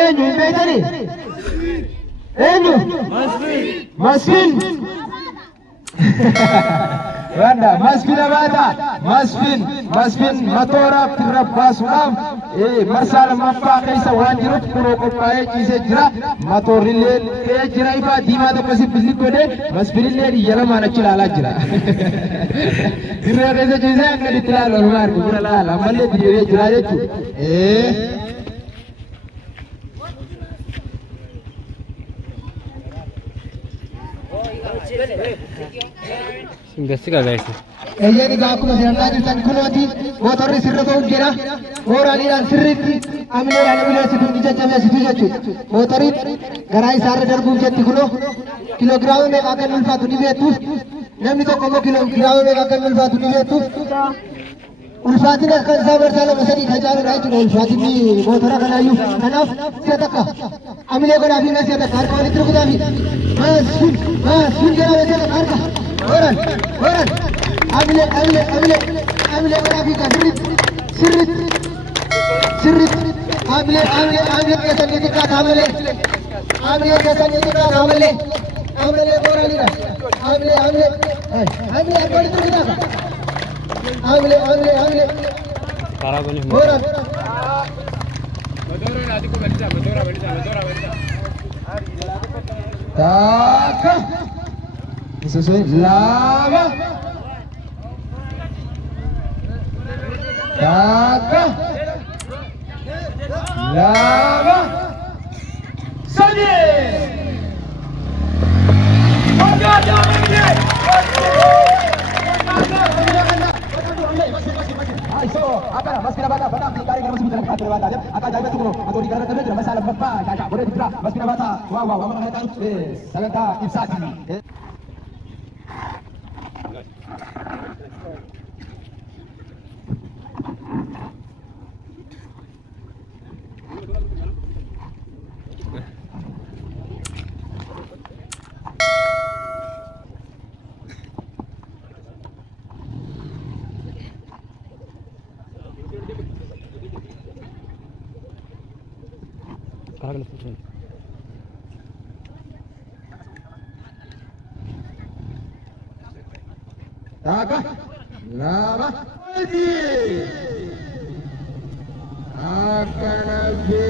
Eenyu beekani? Eenyu? Masfin. Wanda Masfin abada. Masfin matoora tirabbaasuudhaaf marsaa lammaffaa keessa waan jiruuf kuroo qophaa'ee ciisee jira. Matoorrillee ka'ee jira ifaa diimaa tokko sibbisni godhee Masfinillee biyya lamaan achi ilaalaa jira. Dirree keessa ciisee akka itti ilaalu ormaa argu bira laala ammallee diriiree jira jechuudha. Investiga guys. Eeyyanii akkuma sirnaa jirtan kunooti motorri sirra ta'u jira. Mooraaliidhaan sirriitti amileedhaan amileessitu ni jajjabeessitu jechuudha. Motoriin garaa isaarra darbuuf jetti kunoo kiloogiraama meeqa akka inni ulfaatu ni beektu. Namni tokko immoo kiloogiraama meeqa akka inni ulfaatu ni beektu. Ulfaatina kan isaa marsaa lama sadii tajaajiludha jechuudha. Ulfaatinni mootora kanaayyuu. Kanaaf si'a takka amilee godhaafi na si'a takka harka walitti rukutaafi. Maasuun jedhama si'a takka harka. Horan. Amilee godhaafi kan sirriitti. Amilee keessan ni xiqqaata amalee. Amilee keessan ni xiqqaata amalee. Amilee booraniidha. Amilee harka walitti rukutaafa. Amle. Para bani. Moran. Taka. Sesuai lama. Taka. Lama. Sadi. So, apa mas pinabata bata kari kami sebut dalam kata bata akan jaga tu atau di kata kerja masalah bapa kakak boleh dikira mas pinabata wow apa kata sangat ibsati Taka, lama, lagi. Akan lagi,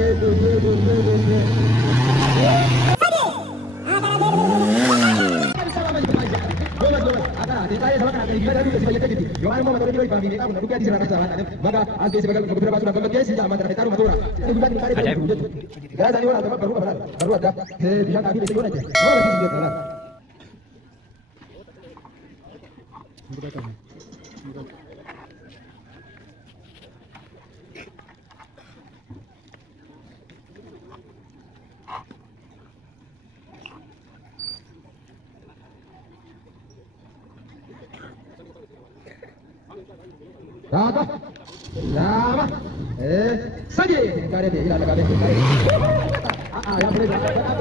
Taka, lama, saja. Kare deh, ilah kare. Yang boleh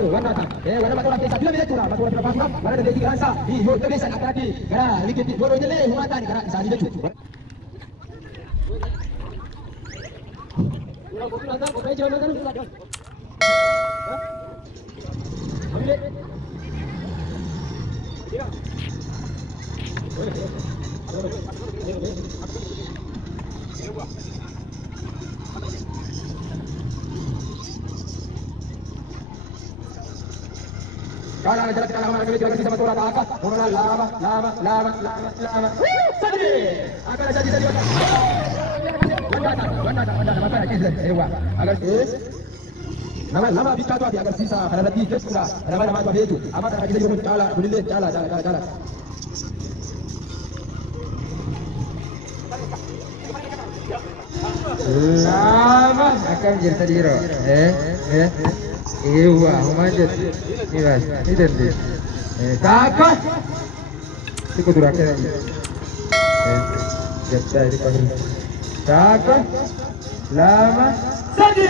warna tak? Warna macam apa? Bila bila curah, macam apa pasang? Warna dari rasa, di hot terbiasa nak lagi. Kerana likit bodoh je leh, humatan kerana sahih je. Kalau ada jalan lama kita sama surat atas, orang lama. Sedih. Akan jadi. Wanda, mata kisah. Ewa. Agar lama bisa tu agar sisa kalau lagi kes pula. Nama apa itu? Apa tak kita juga cala, boleh cala. Lama akan jadi tadiro. Ewa, humanjat. Iwas, ini dende. Taka. Ikut duraknya lagi. Jatah ini kami. Taka. Lama. Sadi.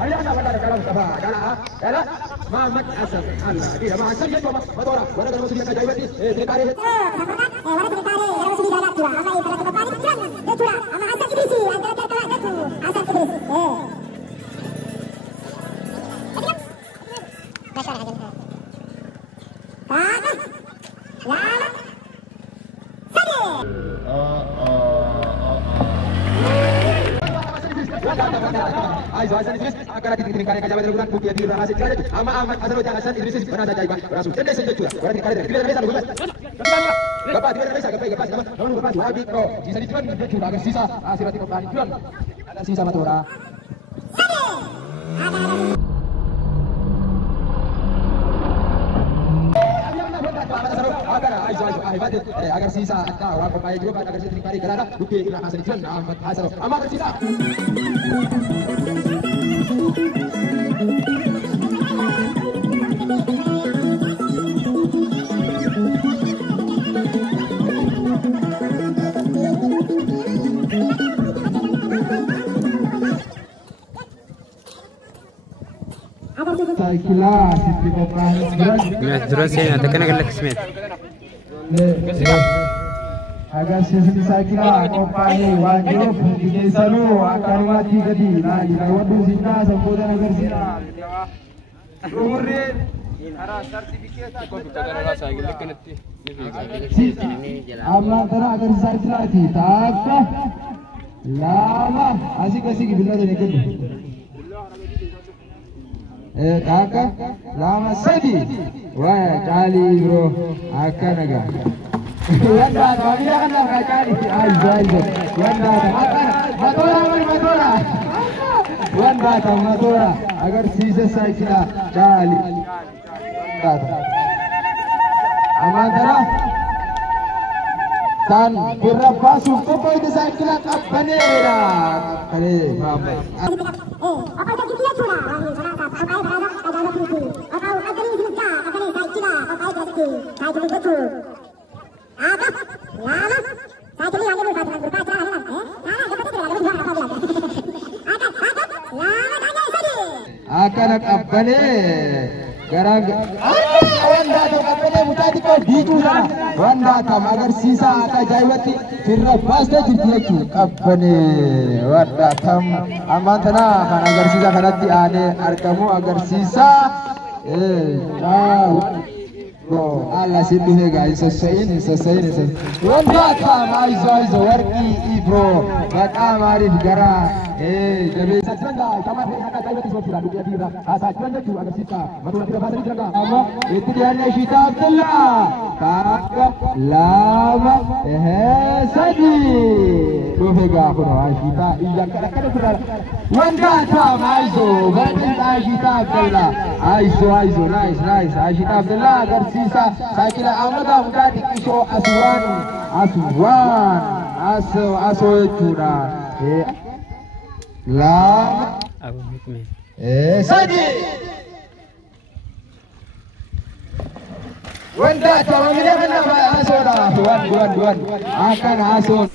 Ayo, Muhammad Hasan. Allah dia Hasan ya Muhammad motora. Wana kalau sudah kaji berarti sekali. Aizo Hasan Idris akan ditingkatkan ke jabatan bukan bukti di rahasia kerajaan. Ama Ahmad Hasan Hasan Idris benar saja iba berasal dari desa Jogja. Orang dikali dari desa Lugas. Bapak di desa gapai nama. Namun bapak Wabi Pro. Sisa di tuan juga agak sisa hasil hati kembali tuan. Ada sisa matura. Agar sisa orang pemain juga agar sisa dikali kerana bukti di rahasia tuan Ahmad Hasan. Ama bersisa. Terus saya nanti kena gelak Smith. Agar sisi sakila kompani wajib digesaru akan mati jadi nah wadu sina sambudan agar sina umurin ara sertifikat amna tara agar sakila di taka lama asik-asik bila ada nikah kakak lama sedih wah kali bro akan agak wanda kami akan nak kali aizo wanda matora wanda matora agar sisa saya kira kali amantara tan berapa suku itu saya kira kapanera kali mama apa lagi dia curah lagi curah apa berada ada buku apa ada ini juga apa ini saya kira apa itu saya cuma betul apa lama saya cuma hanya berbaca lama dapat itu ada dua apa lama tanya tadi akan abane garang wanda to kapene mutati ko diku sana wanda kam agar sisa ata jaywati firra pasta diku kapane wanda tam amantana kan agar sisa kanati ane arkamu agar sisa bro Allah sibine guys sesain wanda tam aizo warki bro baka mari gara jadi sajanda kamar haka jaywati so pura dunia dira sajanda tu agar sisa matul tidak bahasa dijaga ama itu dia Syita Abdullah kakak lama sadi tuhega kuno Syita ilang kada sudah wanda tam aizo berarti Syita Abdullah aizo nice Syita Abdullah agar sisa saya kira amada muda dikisho aswan aso itu dah lama Abu Hikmah. Sadi wanda tawangira kana ba asora duan akan aso